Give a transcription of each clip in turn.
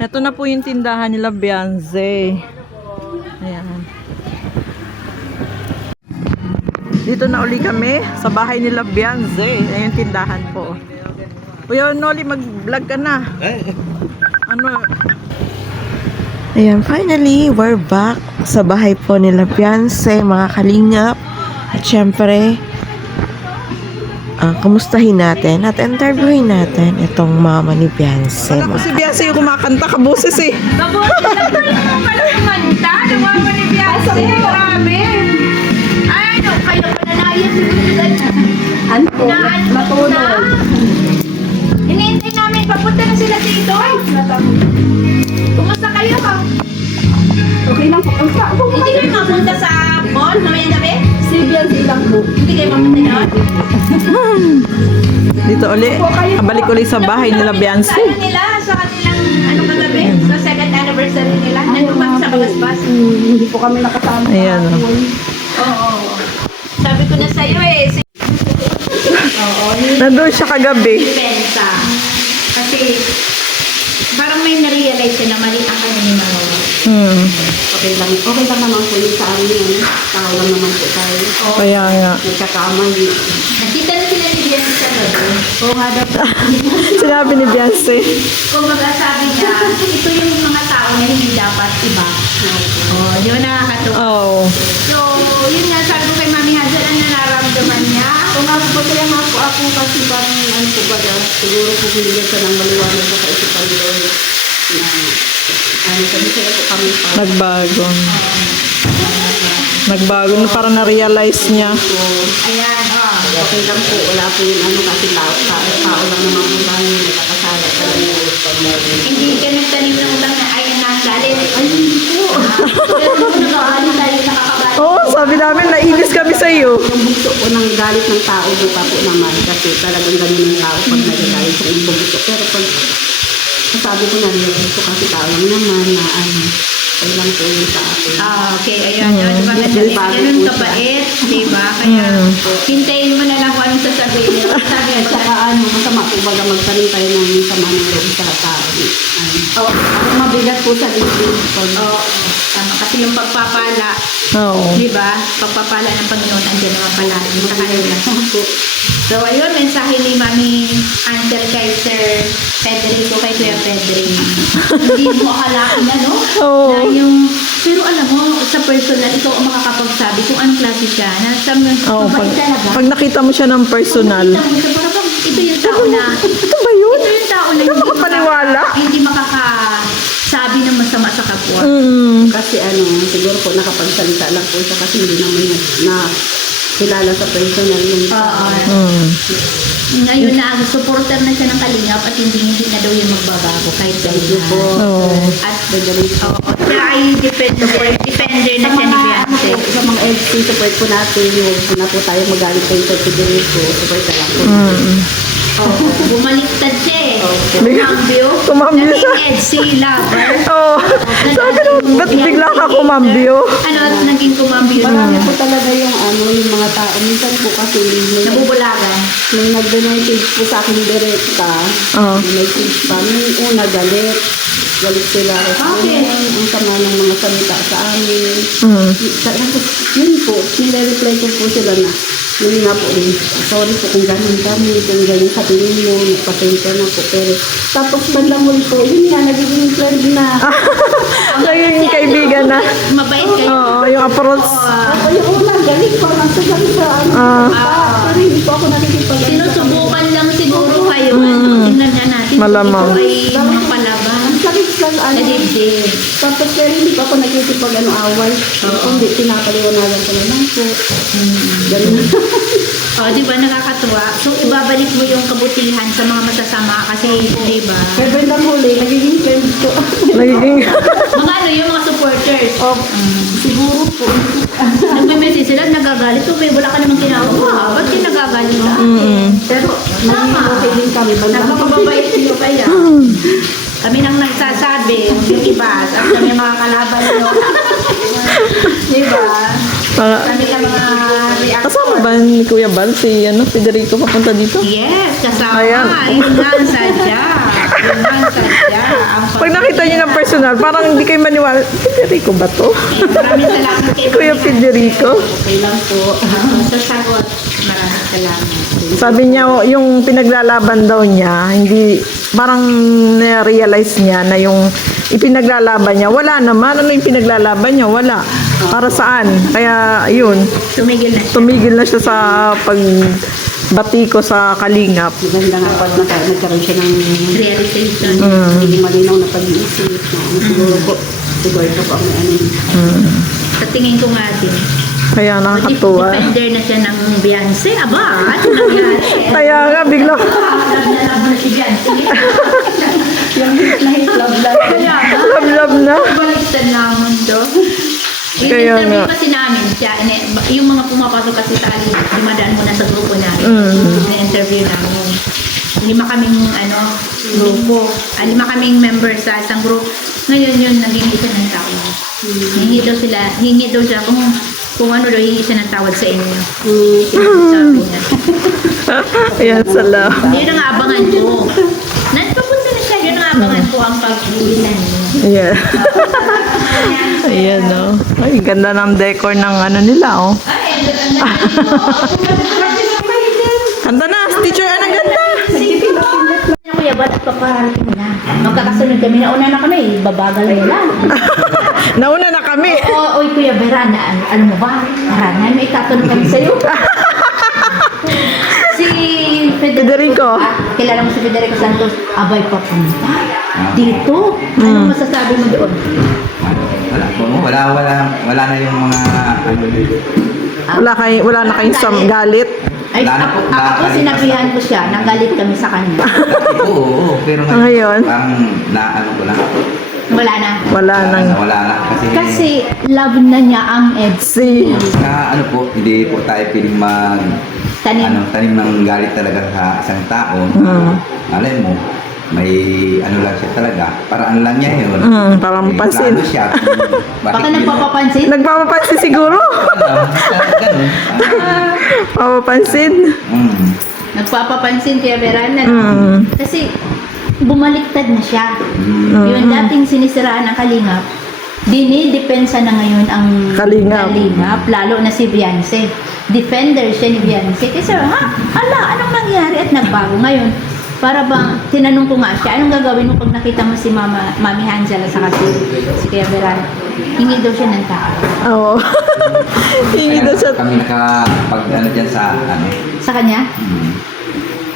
Ito na po yung tindahan nila Beyonce. Ayan. Dito na uli kami sa bahay nila Beyonce. Ayan yung tindahan po. Kuya Noli, mag-vlog ka na. Ano? Ayan, finally, we're back sa bahay po nila Beyonce, mga kalingap. At syempre, kamustahin natin at interviewin natin itong mama ni Beyonce. Wala ko si Beyonce yung kumakanta, kabuses eh. Kabuti na ito yung pala kumanta. Nawawa ni Beyonce. Grabe. Ay, no, kayo pa na naiyan si Matulog. Hinihintay namin. Papunta na sila dito. Kumusta kayo? Okay lang po. Hindi kayo mapunta sa mall mamaya gabi? Si Beyonce lang po. Hindi kayo mapunta doon? Dito uli, balik uli sa bahay nila Sa Beyonce. ano nila? Sa kanilang ano kagabi? Sa second anniversary nila? Nandun ba sa Bagasbas? Hindi po kami nakasama. Ayan, oh. Oo. Sabi ko na sa'yo eh. Nandun siya kagabi. Depensa. Kasi parang may na-realize siya na mali ang kanyang magawa. Okay lang naman po yung sa amin. Tao lang naman po tayo. Kaya nga. Nagkakamali. Nakita na sila ni Beyonce sa gabi. Oo nga daw. Sinabi ni Beyonce. Kung sabi niya, ito yung mga tao na hindi dapat iba. Oo, di ba nakakatuwa? Oh. So, yun nga, sabi ko kay Mami Hazel, ang nararamdaman niya. Pumapapataya nga po ako kasi parang ano po ba siguro po binigyan ka ng maliwanag sa kaisipan nila na sabi sa'yo po kami pa. Nagbago. Nagbago na parang na-realize niya. Ayan, oh. Okay lang po, wala po yung ano kasi tao lang naman po tayo nagkakasala sa Hindi ka nagtanim ng utang na ayun na ang galit. Ay, hindi po. Pero kung nag-aalis tayo nakakabalit. Oo, sabi namin, nainis kami sa iyo. Yung bugso po ng galit ng tao, buka po naman. Kasi talagang ganun ng tao pag nagagalit sa ibang bugso. Pero pag sabi ko na rin, gusto kasi tao lang naman na ano, ay lang po yun sa akin. Okay, ayan. Di ba ganun kabait, di ba? Kaya, hintayin mo na lang kung anong sasabihin nila. Sabi At saka ano, masama po baga magtanim tayo ng sama ng loob sa tao. Ano, mabigat po sa dibdib. Oo, tama. Kasi yung pagpapala, Oo. di ba? Pagpapala ng Panginoon, andyan naman pala. Yung sa kanila. So, ayun, mensahe ni Mami Angel kay Sir Federico, kay Kuya Pedri. Hindi mo akalain na, no? Oo. Na yung, pero alam mo, sa personal, ikaw ang makakapagsabi kung anong klase siya. Na sa Oo, mabait talaga. pag nakita mo siya ng personal. Nakita mo siya, parang ito yung tao na, Ito ba yun? ito yung tao na Ito makapaniwala? hindi makakasabi ng masama sa kapwa. Kasi ano, siguro po nakapagsalita lang po siya kasi hindi naman niya na kilala sa personal yung Oo. Mm. Ngayon na supporter na siya ng Kalingap at hindi na daw yung magbabago kahit ganyan. Oo. At siya ay defender na siya ni Beyonce. sa mga LC, support po natin yung na po tayo magalit kayo sa Federico, support ka lang po. Bumaliktad siya eh. Kumambyo Kumambyo. siya. Naging EDC lover. Oo. Sabi ko, ba't bigla ka kumambyo? Ano at naging kumambyo Marami na? po talaga yung ano, yung mga tao. Minsan po kasi Nabubulagan. nung nag-donate po sa akin direkta, Oo. message pa, nung una galit. Galit sila. Bakit? Ang sama ng mga salita sa amin. Tapos, yun po, nire-reply ko po sila na, yun nga po rin, sorry po kung ganun kami, kung ganun sa tingin mo, nagpasensya na po, pero, tapos bandang huli po, yun nga, nagiging friend na. Naging kaibigan na. Mabait kayo. Oo, yung approach. Ako yung una, galit po, nasa galit sa ano, pero hindi po ako nakikipag Sinusubukan lang siguro kayo. Tingnan nga natin. Malamang. Ito ay mga palaban. Ang sakit sa Na ano, dibdib. tapos pero hindi pa ako nakikipag ano, away, kundi pinapaliwanagan ko naman po. Ganun. O, di ba nakakatuwa? So, ibabalik mo yung kabutihan sa mga masasama kasi, di ba? Pero bandang huli, nagiging friend ko. Nagiging... Mga ano yung mga supporters. Siguro po. Nagme-message sila, nagagalit. So, may wala ka namang ginagawa. Ba't yung nagagalit ka? Pero naging okay din kami. Bandang Napakababait niyo kaya. Kami nang nagsasabi, yung iba, at kami mga kalaban nyo. Di ba? Kami ka mga reaction. Kasama ba ni Kuya Bal si Federico papunta dito? Yes, kasama. Ayan. Ayun nga, ang sadya. Sadya. Pag nakita niyo ng personal, parang hindi kayo maniwala. Federico ba to? Maraming salamat kay Kuya Federico? Okay lang po. Sa sagot, maraming salamat. Sabi niya, yung pinaglalaban daw niya, hindi, parang na-realize niya na yung ipinaglalaban niya, wala naman. Ano yung pinaglalaban niya? Wala. Para saan? Kaya, yun, Tumigil na siya. tumigil na siya sa pagbati ko sa Kalingap. Maganda nga pag nagkaroon siya ng Realization. hindi malinaw na pag-iisip. Siguro po, siguro po ang ano. Sa tingin ko nga din. Kaya nakakatuwa. Defender na siya ng Beyonce. Aba, ano nangyari? Kaya nga, bigla, Love na love na si Beyonce. Yung hit love love. Kaya nga. love na. Baliktad naman to. Kaya I-interview nga. kasi namin siya. Yung mga pumapasok kasi sa alin, dumadaan muna sa grupo namin. Na-interview namin. 5 kaming grupo. 5 kaming member sa isang group. Ngayon yun, naging isa ng tawad. Hingi daw siya kung ano daw, hingi siya ng tawad sa inyo. Sabi niya. Ayan, salamat. Yun ang abangan ko. Nagpapunta na siya. Yun ang abangan ko ang pagbilan niya. Yeah. Ayan, no. Ay, ganda ng decor ng ano nila, oh. Ganda na, teacher, anong ganda? Kuya, ba't paparating na? Magkakasunod kami. Nauna na kami. Babagal nila. Nauna na kami. Oy, Kuya Vera, ano mo ba? Marangan, may tatanong kami sa'yo. Si Federico. Kilala mo si Federico Santos. Abay, papunta. Dito. Ano masasabi mo doon? Wala po. Wala na yung mga Wala na kayong galit. Ay, Wala na po. ako sinabihan ko siya. Nagalit kami sa kanya. Oo, pero Ngayon? parang naano ko lang. Wala na. Wala nang Wala na. Kasi love na niya ang si Ano po, hindi po tayo piling tanim. tanim ng galit talaga sa isang tao. Alam mo, may ano lang siya talaga. Parang lang niya yun. parang pansin. Plano siya. Baka nagpapapansin? Nagpapapansin siguro. Ganun. Papapansin. Nagpapapansin kaya Verana. Kasi bumaliktad na siya. Yung dating sinisiraan ng Kalingap, dinidepensa na ngayon ang Kalingap. lalo na si Beyonce. Defender siya ni Beyonce. Kasi anong nangyari at nagbago ngayon? Para bang, tinanong ko nga siya, anong gagawin mo pag nakita mo si Mami Angela sa si Kuya Verana? Hingi daw siya ng tao. Oo. Hingi daw siya. Kami nakapag ano dyan sa ano. Sa kanya?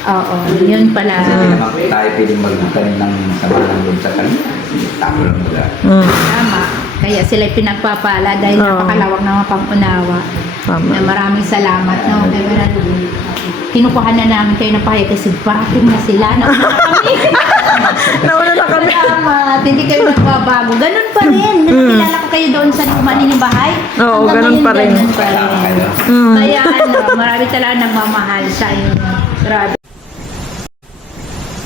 Oo, yun pala. Kasi hindi naman tayo piling magtanim ng sama ng loob sa kanila. Tapo lang nila. Tama. Kaya sila pinagpapala dahil napakalawak ng mga pangunawa. Tama. Na maraming salamat. No? Kaya kinukuha na namin kayo ng pahay kasi parating na sila. Nauna na kami. Nauna na kami. Salamat. Hindi kayo nagbabago. Ganun pa rin. Nakilala ko kayo doon sa lumaning bahay. Oo, Hanggang ganun ngayon, pa rin. ganun pa rin. Kayo. Kaya marami talaga nagmamahal sa inyo. Grabe.